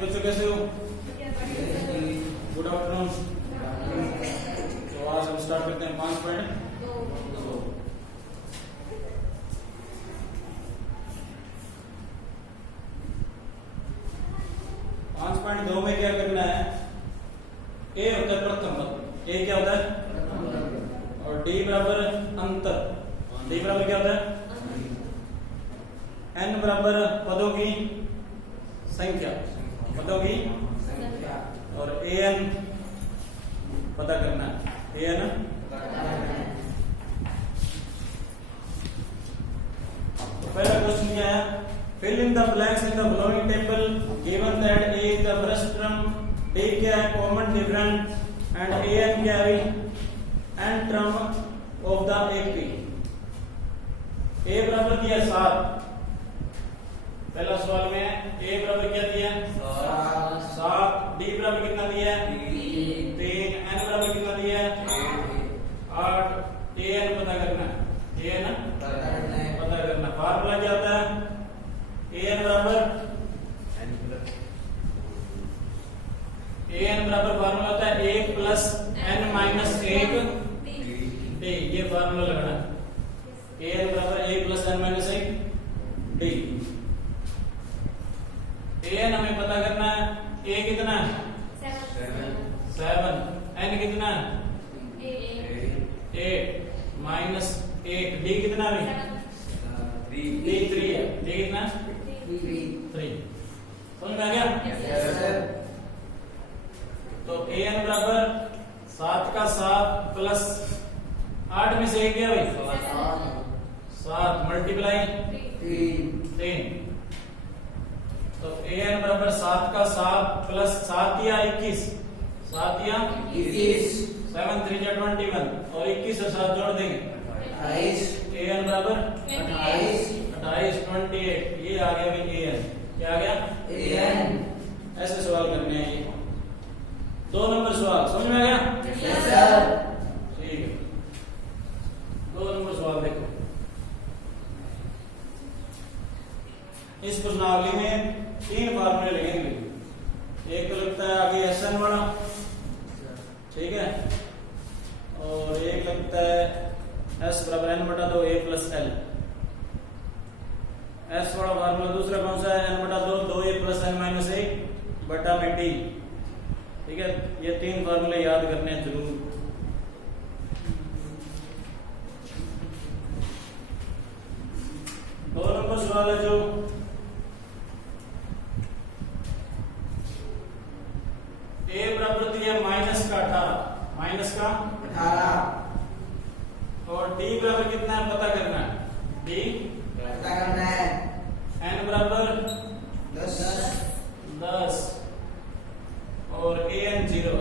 बच्चों कैसे हो? Good afternoon. तो आज हम स्टार्ट करते हैं 5.2। 5.2 में क्या करना है? ए होता है प्रथम पद। ए क्या होता है? और डी बराबर अंतर। डी बराबर क्या होता है? एन बराबर पदों की संख्या। पदों की संख्या। और ए एन पता करना है। ए एन तो पहला क्वेश्चन क्या है? Fill in the blanks in the following table given that A is the first term, D क्या है common different and A N क्या है N term of the AP. A बराबर दिया 7। पहला सवाल में ए बराबर क्या दिया? 7। डी बराबर कितना दिया? 3। एन बराबर कितना दिया? 8। ए एन पता करना है। ए एन पता करना। फार्मूला क्या होता है? ए एन बराबर फार्मूला होता है 1 प्लस एन माइनस 1 डी। ये फार्मूला लगाना है। ए एन बराबर 1 plus N minus 1 D. A N हमें पता करना है। ए कितना है? 7। एन कितना है? 8 माइनस 1 डी कितना है? 3 है। डी कितना? 3। समझ में आ गया? तो ए एन बराबर 7 का 7 प्लस 8 में से 1 क्या भाई? 7 मल्टीप्लाई 3। तो ए एन बराबर 7 का 7 प्लस 7 या 21। 7 या 21। 7 3 जा 21 और 21 और 7 जोड़ देंगे 28। ए एन बराबर 28 28। ये आ गया भाई ए एन। क्या आ गया? A N. ऐसे सवाल करने हैं ये 2 नंबर सवाल। समझ में आ गया? Yes sir. ठीक है। 2 नंबर सवाल देखो। इस प्रश्नावली में 3 फार्मूले लगेंगे। एक तो लगता है आगे एस एन वाला, ठीक है, और एक लगता है एस बराबर एन बटा 2 ए प्लस एल। एस वाला फार्मूला दूसरा कौन सा है? एन बटा 2 ए प्लस एन माइनस 1 बटा में डी। ठीक है, ये 3 फार्मूले याद करने हैं जरूर। दो नंबर सवाल है जो ए बराबर दिया माइनस का 18 और डी बराबर कितना है पता करना है। डी पता करना है। एन बराबर 10 और ए एन 0।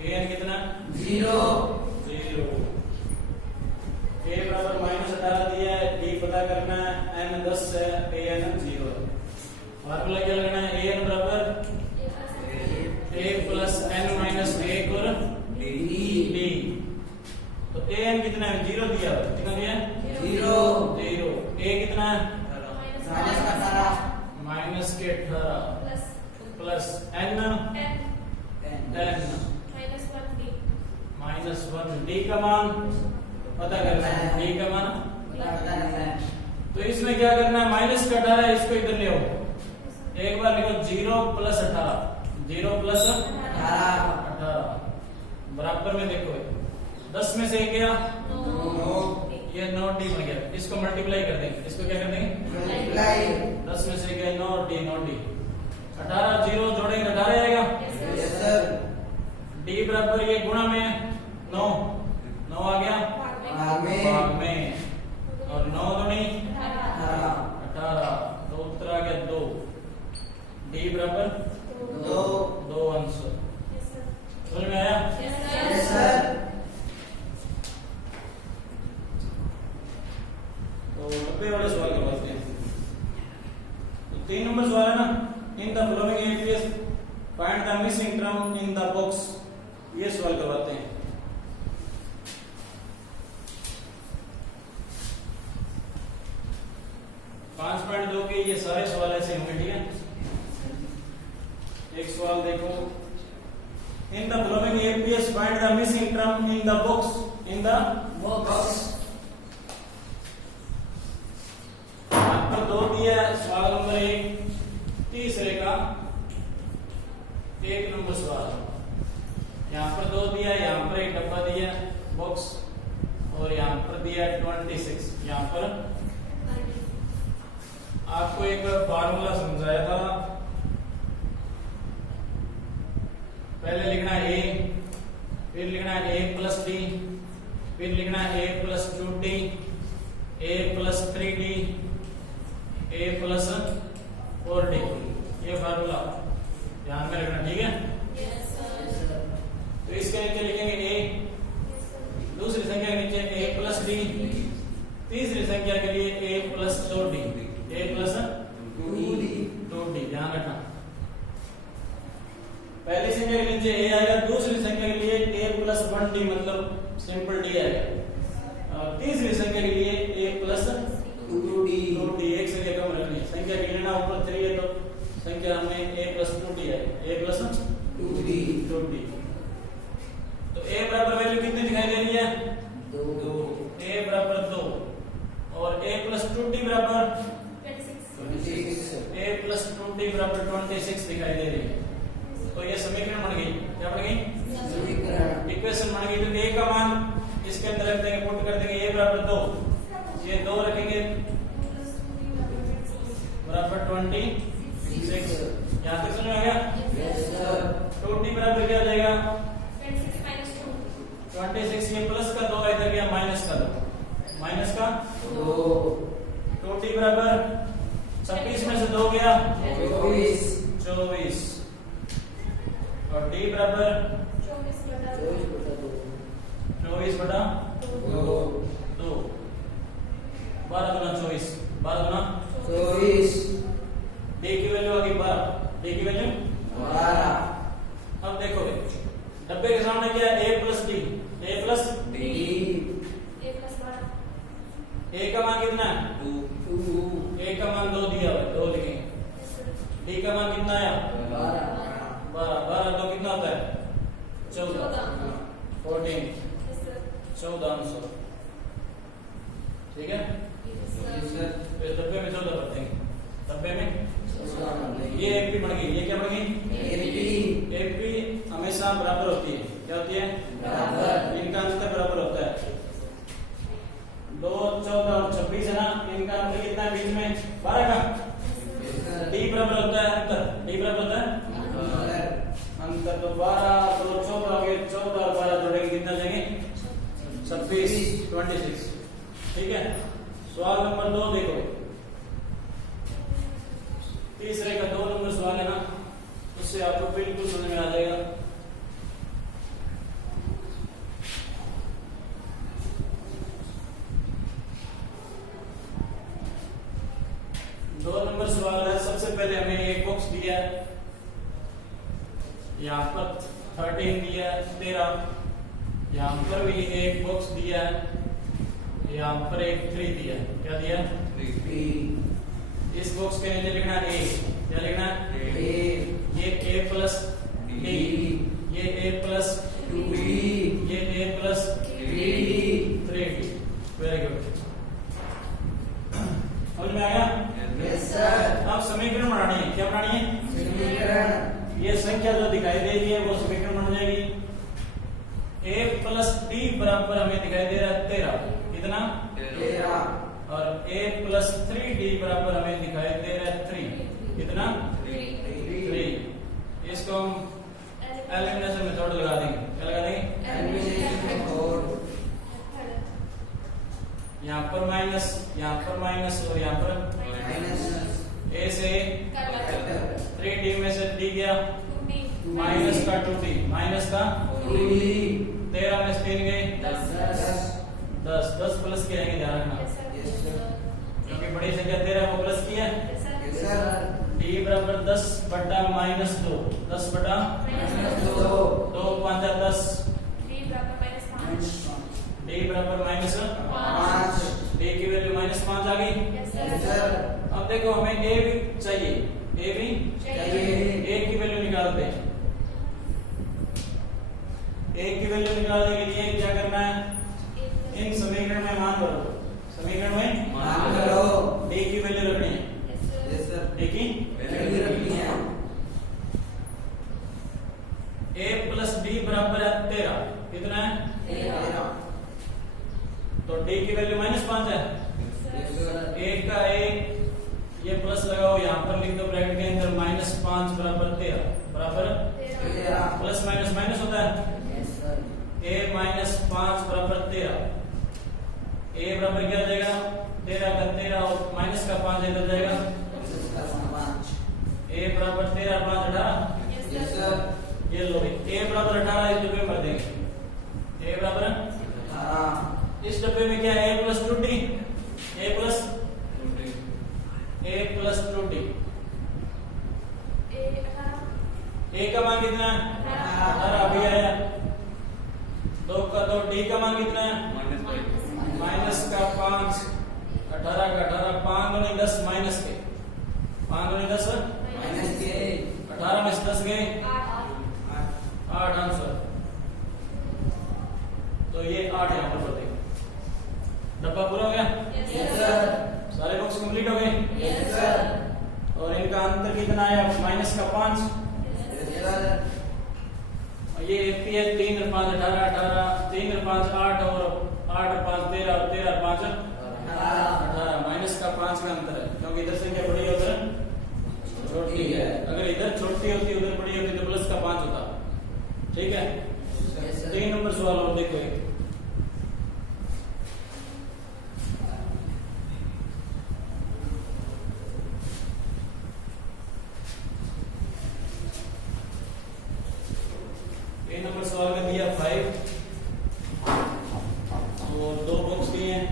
ए एन कितना? 0। ए बराबर माइनस 18 दिया है। डी पता करना है। एन 10 है। A N 0। फार्मूला क्या लगना है? ए एन बराबर ए प्लस एन माइनस 1 और डी। तो ए एन कितना है? 0 दिया। कितना दिया? 0। ए कितना है? माइनस के 18 प्लस एन माइनस 1 डी का मान पता करना है। डी का मान पता करना है। तो इसमें क्या करना है? माइनस का 18 इसको इधर ले आओ। एक बार लिखो 0 प्लस 18। 0 प्लस 18 बराबर में देखो 10 में से गया 9। ये 9 डी बन गया। इसको मल्टीप्लाई कर देंगे। इसको क्या कर देंगे? मल्टीप्लाई। 10 में से गया 9 डी 18 0 जोड़ेंगे 18 आएगा। Yes sir. डी बराबर ये गुणा में 9 आ गया भाग में और 9 दूनी 18 तो उत्तर आ गया 2। डी बराबर 2 अंश। समझ में आया? Yes sir. तो 90 वाले सवाल करवाते हैं। तो 3 नंबर सवाल है ना, इन the following APS find the missing term in the box. ये सवाल करवाते हैं। के ये सारे सवाल ऐसे होंगे। ठीक है, एक सवाल देखो, इन the following APS find the missing term in the box. In the box आपको दो दिया सवाल नंबर 1, तीसरे का 1 नंबर सवाल। यहाँ पर 2 दिया, यहाँ पर एक डब्बा दिया बॉक्स, और यहाँ पर दिया 26। यहाँ पर आपको एक फार्मूला समझाया था, पहले लिखना है a, फिर लिखना है a प्लस डी, फिर लिखना है a plus 2d, a plus 3d, a plus 4d। ये फार्मूला ध्यान में रखना, ठीक है? तो इसके नीचे लिखेंगे a, दूसरी संख्या के नीचे a प्लस d, तीसरी संख्या के लिए a plus 2d, a plus 2d। ध्यान रखना, पहली संख्या के नीचे a आएगा, दूसरी संख्या के लिए a प्लस 1d मतलब सिंपल d आएगा, और तीसरी संख्या के लिए a प्लस 2d। एक संख्या कम रखनी है, संख्या के लेना ऊपर 3 है तो संख्या हमें a प्लस 2d है, a प्लस 2d। तो a बराबर वैल्यू कितनी दिखाई दे रही है? 2। a बराबर 2 और a प्लस 2d बराबर 26। a प्लस 2d बराबर 26 दिखाई दे रही है। तो ये समीकरण बन गई, क्या बन गई? समीकरण, इक्वेशन बन गई। तो a का मान इसके अंदर रख देंगे, पुट कर देंगे, a बराबर 2, ये 2 रखेंगे बराबर 26। यहाँ तक समझ में आ गया? Yes sir. 2d बराबर क्या हो जाएगा? 26, ये प्लस का 2 इधर गया माइनस का 2, माइनस का 2। 2d बराबर 26 में से 2 गया 24, और d बराबर 24 बटा 2। 12 गुना 24, 12 गुना 24। d की वैल्यू आ गई 12, d की वैल्यू 12। अब देखो डब्बे के सामने क्या है? a plus d, a plus d, a का मान कितना है? 2। a का मान 2 दिया हुआ है, 2 लिखेंगे। d का मान कितना आया? 12। 12 2 कितना होता है? 14, 14, 1400। ठीक है? फिर डब्बे में 14 भरते हैं, डब्बे में ये एपी बन गई। ये क्या बन गई? एपी हमेशा बराबर होती है, क्या होती है? बराबर। इनका अंतर बराबर होता है। 2, 14 और 26 है ना, इनका अंतर कितना है बीच में? 12 का। डी बराबर होता है अंतर, डी बराबर होता है अंतर। तो 12 2 14 हो गए, 14 और 12 जोड़ेंगे कितना जाएंगे? 26, 26। ठीक है? सवाल नंबर 2 देखो, तीसरे का 2 नंबर सवाल है ना, उससे आपको बिल्कुल समझ में आ जाएगा। दो नंबर सवाल है। सबसे पहले हमें एक बॉक्स दिया है, यहाँ पर 13 दिया है, 13, यहाँ पर भी एक बॉक्स दिया है, यहाँ पर एक 3 दिया है। क्या दिया? 3। इस बॉक्स के नीचे लिखना है a, क्या लिखना है? a। ये a प्लस d, ये a प्लस 2d, ये a plus 3d। Very good, समझ में आ गया? Yes sir. अब समीकरण बनानी है, क्या बनानी है? समीकरण। ये संख्या जो दिखाई दे रही है वो समीकरण बन जाएगी। a प्लस d बराबर हमें दिखाई दे रहा है 13, कितना? 13। और a प्लस 3d बराबर हमें दिखाई दे रहा है 3, कितना? 3। इसको हम एलिमिनेशन मेथड लगा देंगे, क्या लगा देंगे? Elimination method. यहाँ पर माइनस, यहाँ पर माइनस और यहाँ पर माइनस। a से 3d में से d गया माइनस का 2d, माइनस का 2d। 13 में से 3 गए 10, 10 प्लस के आएंगे, ध्यान रखना, क्योंकि बड़ी संख्या 13 वो प्लस की है। d बराबर 10 बटा माइनस 2, 10 बटा 2, 5 10, d बराबर माइनस 5, d की वैल्यू -5 आ गई। अब देखो हमें a भी चाहिए, ए भी चाहिए। ए की वैल्यू निकालते हैं। ए की वैल्यू निकालने के लिए क्या करना है, इन समीकरण में मान भरो, समीकरण में मान भरो। डी की वैल्यू रखनी है, यस सर, डी की वैल्यू रखनी है। ए प्लस डी बराबर है 13, कितना है 13। तो डी की वैल्यू -5 है। यस सर, एक का एक, ये प्लस लगाओ यहाँ पर लिख दो ब्रैकेट के अंदर, -5 बराबर 13 बराबर 13। प्लस माइनस माइनस होता है, यस सर, a -5 बराबर 13। a बराबर क्या हो जाएगा 13 का 13 और माइनस का 5 इधर जाएगा, इसका 5। a बराबर 13 5 18। यस सर, ये लो भाई, a बराबर 18 इस डब्बे में भर देंगे, a बराबर 18। इस डब्बे में क्या है, a plus 2d, a plus 2d। a का मान कितना है 18 अभी आया, 2 का 2, d का मान कितना है माइनस का 5, 18 का 18, 5 दूनी 10 माइनस के 5 दूनी 10, माइनस के 18 में से 10 गए 8 आंसर। तो ये 8 यहाँ पर भर देंगे। डब्बा पूरा हो गया, यस सर, सारे बॉक्स कंप्लीट हो गए। यस सर, और इनका अंतर कितना आया माइनस का 5, यस सर, और ये एपी है 3 और 5 18 18, 3 और 5 8 और 8 और 5 13 और 13 और 5 18, माइनस का 5 का अंतर है, क्योंकि इधर से क्या बड़ी है उधर छोटी है। अगर इधर छोटी होती उधर बड़ी होती तो प्लस का 5 होता। ठीक है, यस सर। 3 नंबर सवाल और देखो एक। नंबर सवाल में दिया 5 और 2 बॉक्स दिए हैं,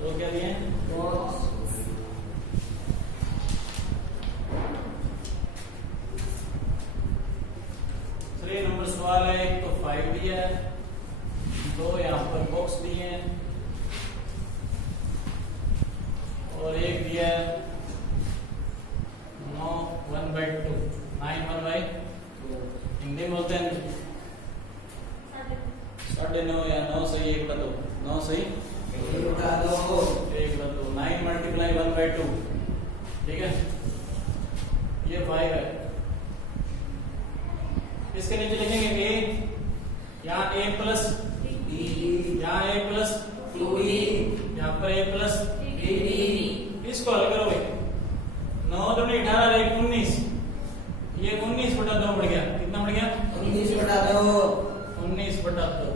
2 क्या दिए हैं बॉक्स। 3 नंबर सवाल है, एक तो 5 दिया है, 2 यहाँ पर बॉक्स दिए हैं और एक दिया है 9 1/2, 9 1/2 हिंदी में बोलते हैं 9.5 या 9 सही 1/2, 9 सही 1/2। 1/2, 9 मल्टीप्लाई 1/2। ठीक है, ये 5 है। इसके नीचे लिखेंगे a, यहाँ a प्लस डी, यहाँ a प्लस 2e, यहाँ पर a प्लस। डी। इसको हल करो भाई, 9 दूनी 18 और 1 19, ये 19/2 बढ़ गया, कितना बढ़ गया 19/2। 19/2,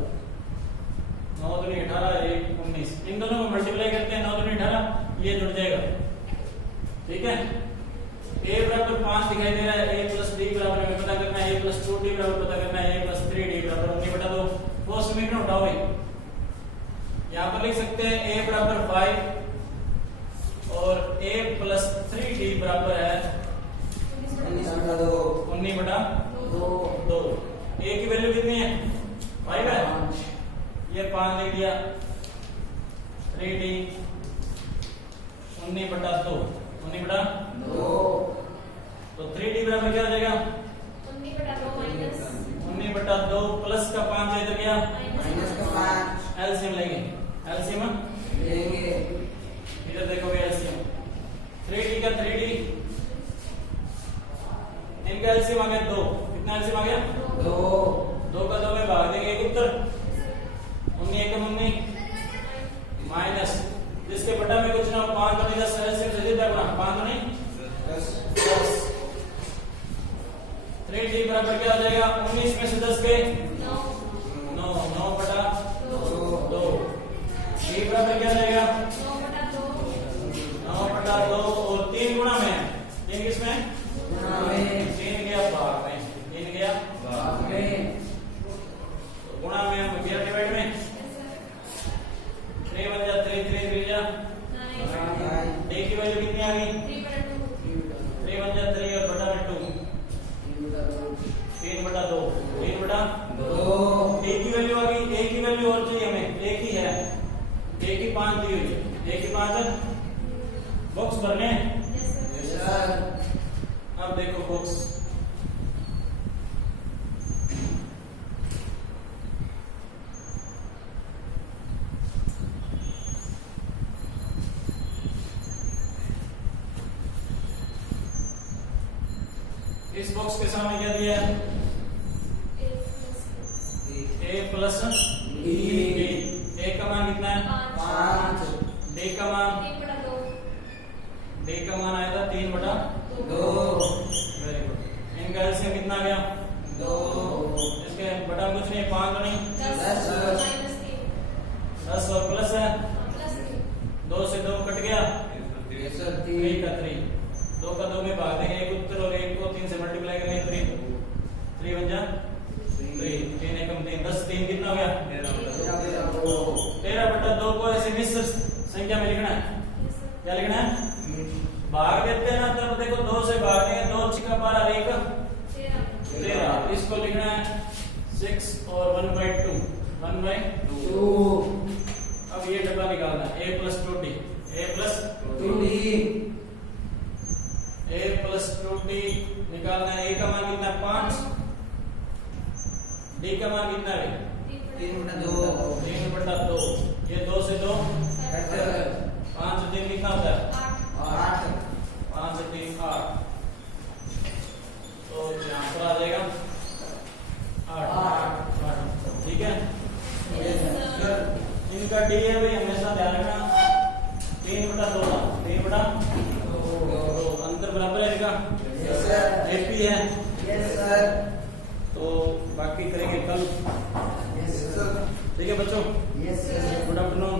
9 दूनी 18 1 19, इन दोनों को मल्टीप्लाई करते हैं, 9 दूनी 18 ये जुड़ जाएगा। ठीक है, a बराबर 5 दिखाई दे रहा है, a प्लस d बराबर हमें पता करना है, a प्लस 2d बराबर पता करना है, a प्लस 3d बराबर 19/2। वो समीकरण उठाओ भाई, यहाँ पर लिख सकते हैं a बराबर 5 और a प्लस 3d बराबर है 19/2। 19/2। a की वैल्यू कितनी है 5 है, ये 5 लिख दिया, 3d 19/2, 19/2 तो 3d बराबर क्या हो जाएगा 19/2 प्लस का 5 है, इधर क्या माइनस का 5 एलसीएम लेंगे, एलसीएम लेंगे। इधर देखो एलसीएम 3d का 3d, इनका एलसीएम आ गया 2, कितना एलसीएम आ गया 2 का 2 में भाग देंगे, एक उत्तर 19 एकम 19 माइनस जिसके बटा में कुछ ना 5 दूनी 10, एलसीएम से सीधा गुणा 5 दूनी 10। 3d बराबर क्या हो जाएगा 19 में से 10 गए 9, 9/2। d बराबर क्या हो जाएगा 9/2 और 3 गुणा में है, 3 किसमें 3 गया भाग में, 3 गया तो गुणा में हम गया डिवाइड में 3 बन जा 3 3 3 जा, d की वैल्यू कितनी आ गई 3 बन जा 3 और बटा में 2, 3/2, 3/2। a की वैल्यू आ गई, a की वैल्यू और चाहिए हमें, a की है, a की 5 दी हुई है, a की 5 बॉक्स भरने हैं। अब देखो बॉक्स इस बॉक्स के सामने क्या दिया है a प्लस बी a का मान कितना है 5 d का मान आया था 3/2 वेरी गुड इनका एलसीएम कितना आ गया 2 इसके बटा कुछ नहीं 5 तो नहीं 10 और प्लस है 2 से 2 कट गया 3 का 3 2 का 2 में भाग देंगे एक उत्तर और एक को 3 से मल्टीप्लाई करेंगे 3 बन जा 3 एकम 3 10 3 कितना हो गया 13/2 को ऐसे मिश्र संख्या में लिखना है क्या लिखना है भाग देते हैं ना तब देखो 2 से भाग देंगे 2 छिका 12 1 13 इसको लिखना है 6 और 1/2 अब ये डब्बा निकालना है a प्लस 2d निकालना है a का मान कितना है 5 d का मान कितना है 3/2 ये 2 से 2 5 से 3 कितना होता है 5 से 3 8 तो यहाँ पर आ जाएगा 8 ठीक है इनका डी है भाई हमेशा ध्यान रखना 3/2 अंतर बराबर है इनका एपी है तो बाकी करेंगे कल ठीक है बच्चों गुड आफ्टरनून